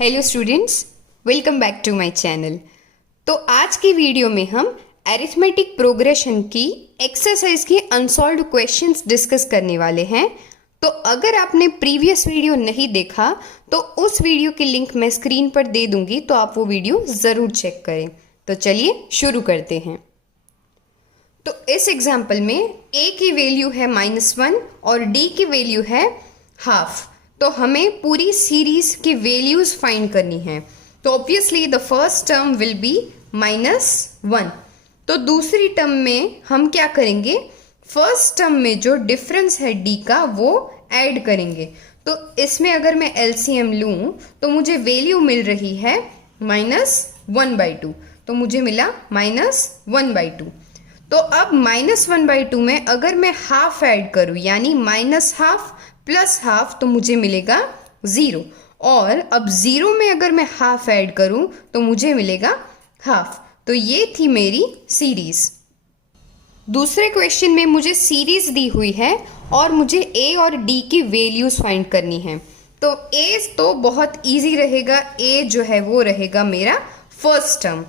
Hello students, welcome back to my channel. तो आज की वीडियो में हम अरिथमेटिक प्रोग्रेशन की एक्सरसाइज की अनसॉल्व्ड क्वेश्चंस डिस्कस करने वाले हैं। तो अगर आपने प्रीवियस वीडियो नहीं देखा तो उस वीडियो की लिंक मैं स्क्रीन पर दे दूंगी, तो आप वो वीडियो ज़रूर चेक करें। तो चलिए शुरू करते हैं। तो इस एग्जाम्पल में a की वैल्यू है -1 और d की वैल्यू है हाफ। तो हमें पूरी सीरीज की वैल्यूज फाइंड करनी है। तो obviously the first term will be -1। तो दूसरी टर्म में हम क्या करेंगे, फर्स्ट टर्म में जो डिफरेंस है d का वो ऐड करेंगे। तो इसमें अगर मैं एलसीएम लूं तो मुझे वैल्यू मिल रही है -1/2। तो मुझे मिला -1/2। तो अब -1/2 में अगर मैं हाफ ऐड करूं यानी -1/2 +1/2 तो मुझे मिलेगा 0। और अब 0 में अगर मैं हाफ ऐड करूं तो मुझे मिलेगा हाफ। तो ये थी मेरी सीरीज। दूसरे क्वेश्चन में मुझे सीरीज दी हुई है और मुझे a और d की वैल्यूज फाइंड करनी है। तो a तो बहुत इजी रहेगा, a जो है वो रहेगा मेरा फर्स्ट टर्म।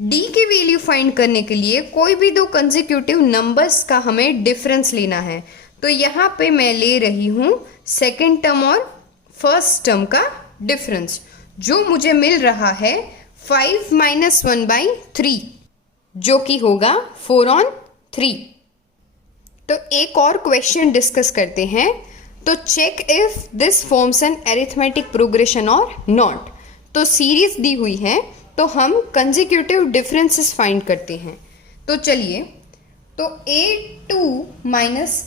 d की वैल्यू फाइंड करने के लिए कोई भी दो कंसेक्यूटिव नंबर्स का हमें डिफरेंस लेना है। तो यहाँ पे मैं ले रही हूँ सेकेंड टर्म और फर्स्ट टर्म का डिफरेंस, जो मुझे मिल रहा है 5 - 1/3, जो कि होगा 4/3। तो एक और क्वेश्चन डिस्कस करते हैं। तो check if this forms an arithmetic progression और नॉट। तो सीरीज दी हुई है तो हम कंसेक्यूटिव डिफरेंसेस फाइंड करते हैं। तो चलिए, तो a2 -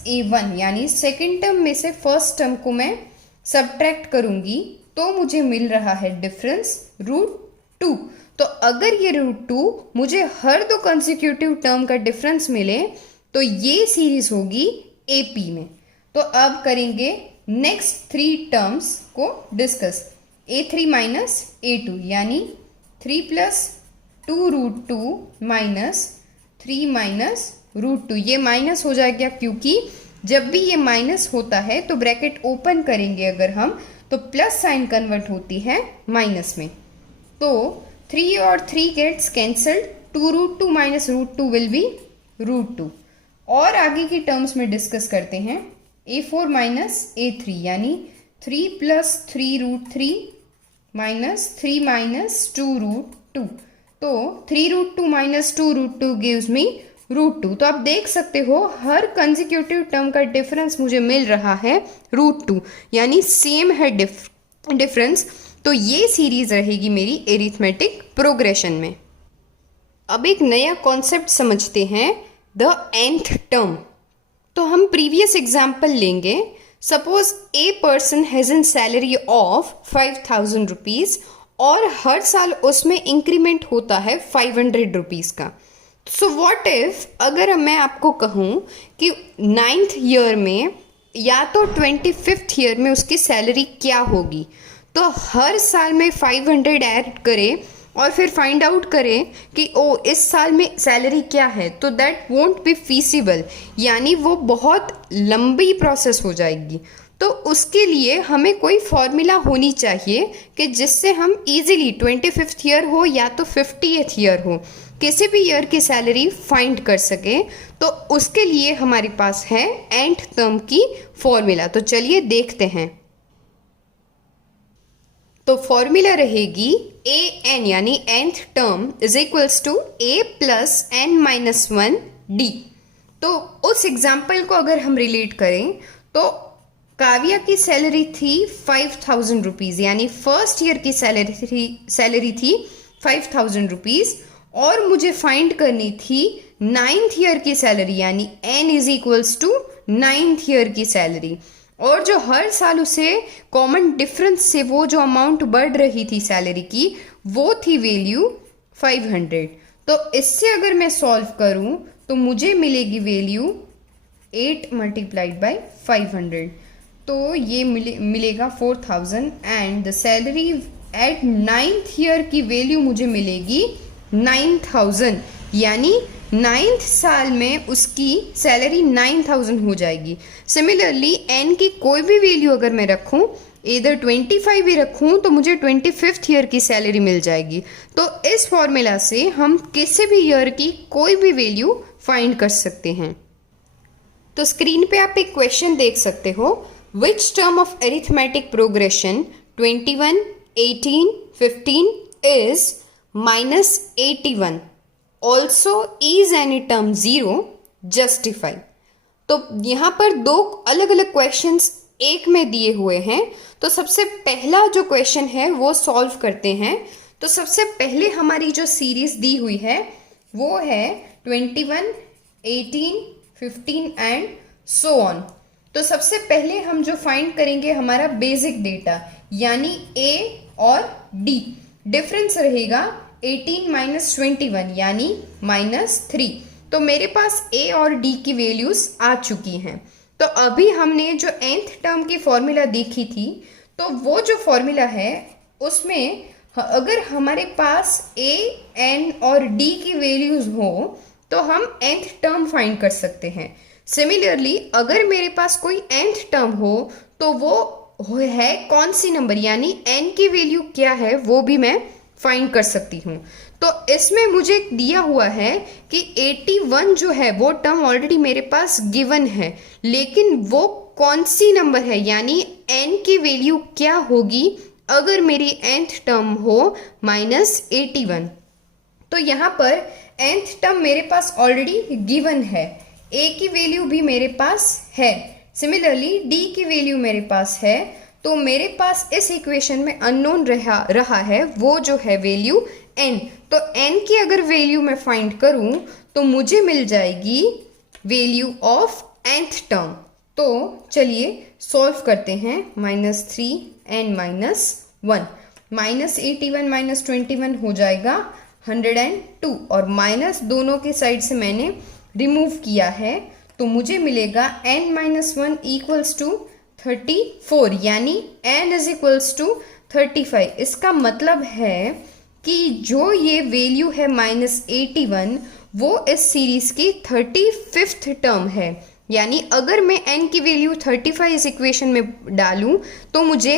a1 यानी सेकेंड टर्म में से फर्स्ट टर्म को मैं सब्ट्रैक्ट करूंगी तो मुझे मिल रहा है डिफरेंस √2। तो अगर ये √2 मुझे हर दो कंसेक्यूटिव टर्म का डिफरेंस मिले तो ये सीरीज होगी AP में। तो अब करेंगे नेक्स्ट 3 टर्म्स को डिस्कस। a3 - a2 यानी 3 + 2√2 - 3 - √2। ये माइनस हो जाएगा क्योंकि जब भी ये माइनस होता है तो ब्रैकेट ओपन करेंगे अगर हम तो प्लस साइन कन्वर्ट होती है माइनस में। तो 3 और 3 गेट्स कैंसल्ड, 2√2 - √2 विल बी √2। और आगे की टर्म्स में डिस्कस करते हैं। a4 - a3 यानी 3 + 3√3 - 3 - 2√2। तो 3√2 - 2√2 गिव्स मी √2। तो आप देख सकते हो हर कंसेक्यूटिव टर्म का डिफरेंस मुझे मिल रहा है √2, यानी सेम है डिफरेंस। तो ये सीरीज रहेगी मेरी एरिथमेटिक प्रोग्रेशन में। अब एक नया कॉन्सेप्ट समझते हैं, द nth टर्म। तो हम प्रीवियस एग्जाम्पल लेंगे। Suppose a person has an salary of 5000 rupees और हर साल उसमें इंक्रीमेंट होता है 500 रुपीज का। सो व्हाट इफ अगर मैं आपको कहूँ कि 9th ईयर में या तो 25th ईयर में उसकी सैलरी क्या होगी। तो हर साल में 500 ऐड करें और फिर फाइंड आउट करें कि ओ इस साल में सैलरी क्या है, तो दैट वोंट बी फीसिबल, यानी वो बहुत लंबी प्रोसेस हो जाएगी। तो उसके लिए हमें कोई फॉर्मूला होनी चाहिए कि जिससे हम इजीली 25th ईयर हो या तो 50th ईयर हो, किसी भी ईयर की सैलरी फाइंड कर सके। तो उसके लिए हमारे पास है nth टर्म की फॉर्मूला। तो चलिए देखते हैं। तो फॉर्मूला रहेगी an यानी nth term is equals to a + n - 1 d। तो उस एग्जाम्पल को अगर हम रिलेट करें तो काव्या की सैलरी थी 5000 रुपीज, यानी फर्स्ट ईयर की सैलरी थी 5000 रुपीज और मुझे फाइंड करनी थी 9th ईयर की सैलरी, यानी n is equals to 9th year की सैलरी। और जो हर साल उसे कॉमन डिफरेंस से वो जो अमाउंट बढ़ रही थी सैलरी की वो थी वैल्यू 500। तो इससे अगर मैं सॉल्व करूं तो मुझे मिलेगी वैल्यू 8 × 500। तो ये मिलेगा 4000 and the salary at 9th year की वैल्यू मुझे मिलेगी 9000, यानी 9th साल में उसकी सैलरी 9000 हो जाएगी। सिमिलरली n की कोई भी वैल्यू अगर मैं रखूं इधर 25 भी रखूं तो मुझे 25th ईयर की सैलरी मिल जाएगी। तो इस फॉर्मूला से हम किसी भी ईयर की कोई भी वैल्यू फाइंड कर सकते हैं। तो स्क्रीन पे आप एक क्वेश्चन देख सकते हो, which term of arithmetic progression 21, 18, 15 is -81, also is any term 0, justify. तो यहाँ पर दो अलग अलग क्वेश्चंस एक में दिए हुए हैं, तो सबसे पहला जो क्वेश्चन है वो सॉल्व करते हैं। तो सबसे पहले हमारी जो सीरीज दी हुई है वो है 21, 18, 15 एंड सो ऑन। तो सबसे पहले हम जो फाइंड करेंगे हमारा बेसिक डेटा, यानी ए और डी। डिफरेंस रहेगा 18 माइनस 21 यानी -3। तो मेरे पास ए और डी की वैल्यूज आ चुकी हैं। तो अभी हमने जो nth टर्म की फॉर्मूला देखी थी, तो वो जो फॉर्मूला है उसमें अगर हमारे पास ए, एन और डी की वैल्यूज हो तो हम nth टर्म फाइंड कर सकते हैं। सिमिलरली अगर मेरे पास कोई nth टर्म हो तो वो है कौन सी नंबर, यानी n की वैल्यू क्या है वो भी मैं फाइंड कर सकती हूँ। तो इसमें मुझे दिया हुआ है कि 81 जो है वो टर्म ऑलरेडी मेरे पास गिवन है, लेकिन वो कौन सी नंबर है, यानी n की वैल्यू क्या होगी अगर मेरी nth टर्म हो -81। तो यहाँ पर nth टर्म मेरे पास ऑलरेडी गिवन है, a की वैल्यू भी मेरे पास है, सिमिलरली d की वैल्यू मेरे पास है। तो मेरे पास इस इक्वेशन में अननोन रहा है वो जो है वैल्यू n। तो n की अगर वैल्यू मैं फाइंड करूं तो मुझे मिल जाएगी वैल्यू ऑफ nth टर्म। तो चलिए सॉल्व करते हैं। -3 n -1 -81 -21 हो जाएगा 102, और माइनस दोनों के साइड से मैंने रिमूव किया है, तो मुझे मिलेगा n-1 इक्वल्स टू 34, यानी n इज इक्वल्स टू 35। इसका मतलब है कि जो ये वैल्यू है -81 वो इस सीरीज की 35th टर्म है। यानी अगर मैं n की वैल्यू 35 इस इक्वेशन में डालूं तो मुझे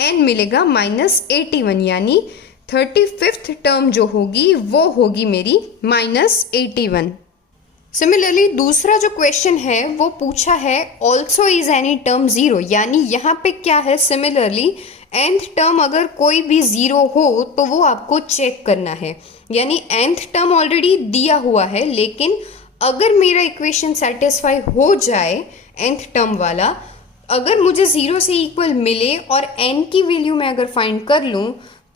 an मिलेगा -81, यानी 35th टर्म जो होगी वो होगी मेरी -81। सिमिलरली दूसरा जो क्वेश्चन है वो पूछा है ऑल्सो इज एनी टर्म 0, यानी यहाँ पे क्या है, सिमिलरली nth टर्म अगर कोई भी 0 हो तो वो आपको चेक करना है। यानी nth टर्म ऑलरेडी दिया हुआ है, लेकिन अगर मेरा इक्वेशन सेटिस्फाई हो जाए nth टर्म वाला, अगर मुझे 0 से इक्वल मिले और n की वैल्यू मैं अगर फाइंड कर लूँ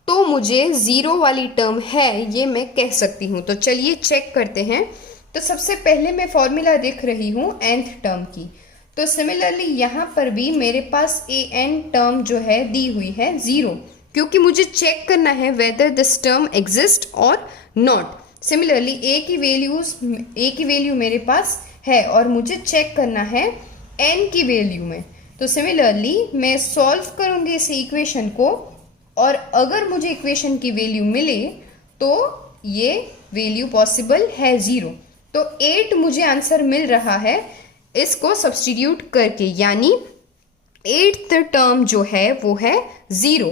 तो मुझे 0 वाली टर्म है ये मैं कह सकती हूँ। तो चलिए चेक करते हैं। तो सबसे पहले मैं फॉर्मूला देख रही हूँ nth टर्म की। तो सिमिलरली यहाँ पर भी मेरे पास an टर्म जो है दी हुई है 0, क्योंकि मुझे चेक करना है वेदर दिस टर्म एग्जिस्ट और नॉट। सिमिलरली a की वैल्यू मेरे पास है और मुझे चेक करना है n की वैल्यू में। तो सिमिलरली मैं सॉल्व करूँगी इस इक्वेशन को, और अगर मुझे इक्वेशन की वैल्यू मिले तो ये वैल्यू पॉसिबल है 0। तो 8 मुझे आंसर मिल रहा है इसको सब्स्टिट्यूट करके, यानी 8th टर्म जो है वो है 0।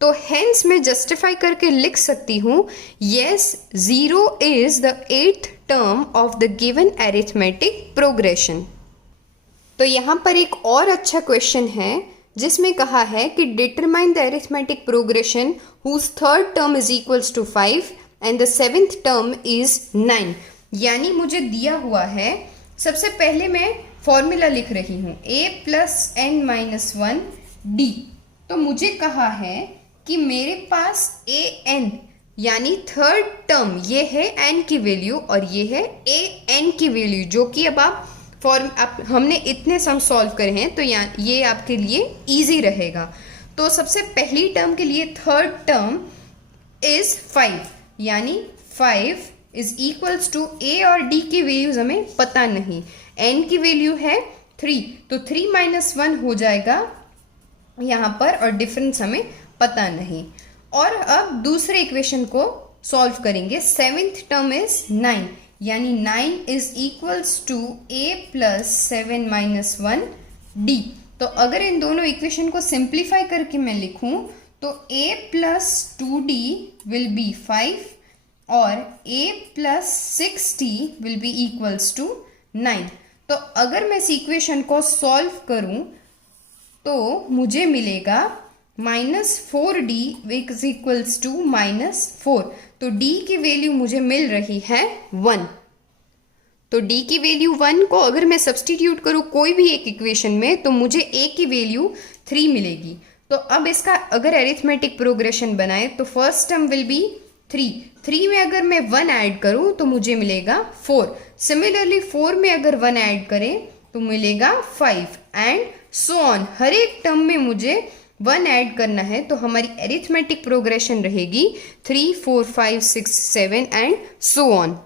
तो हेंस मैं जस्टिफाई करके लिख सकती हूँ yes 0 is the 8th term of the given arithmetic progression. तो यहाँ पर एक और अच्छा क्वेश्चन है जिसमें कहा है कि determine the arithmetic progression whose third term is equals to 5 and the 7th term is 9। यानी मुझे दिया हुआ है, सबसे पहले मैं फॉर्मूला लिख रही हूँ a + n-1 d। तो मुझे कहा है कि मेरे पास an यानी थर्ड टर्म ये है n की वैल्यू और ये है an की वैल्यू, जो कि अब हमने इतने सम सॉल्व करे हैं तो ये आपके लिए इजी रहेगा। तो सबसे पहली टर्म के लिए थर्ड टर्म इज 5, यानी 5 इज इक्वल्स टू a और d की वैल्यूज हमें पता नहीं, n की वैल्यू है 3, तो 3 - 1 हो जाएगा यहाँ पर, और डिफरेंस हमें पता नहीं। और अब दूसरे इक्वेशन को सॉल्व करेंगे। 7th टर्म इज 9, यानी 9 is equals to a + 7 - 1 d। तो तो अगर इन दोनों इक्वेशन को सिंप्लीफाई करके मैं लिखूं तो a plus 2d will be 5 और a plus 6d will be equals to 9। तो अगर मैं इस इक्वेशन को सॉल्व करूं तो मुझे मिलेगा -4d इज इक्वल्स टू -4। तो d की वैल्यू मुझे मिल रही है 1। तो d की वैल्यू 1 को अगर मैं सब्सटीट्यूट करूँ कोई भी एक इक्वेशन में तो मुझे a की वैल्यू 3 मिलेगी। तो अब इसका अगर अरिथमेटिक प्रोग्रेशन बनाए तो फर्स्ट टर्म विल बी 3 में अगर मैं 1 ऐड करूँ तो मुझे मिलेगा 4। सिमिलरली 4 में अगर 1 ऐड करें तो मिलेगा 5 एंड सो ऑन। हर एक टर्म में मुझे 1 ऐड करना है तो हमारी अरिथमेटिक प्रोग्रेशन रहेगी 3 4 5 6 7 एंड सो ऑन।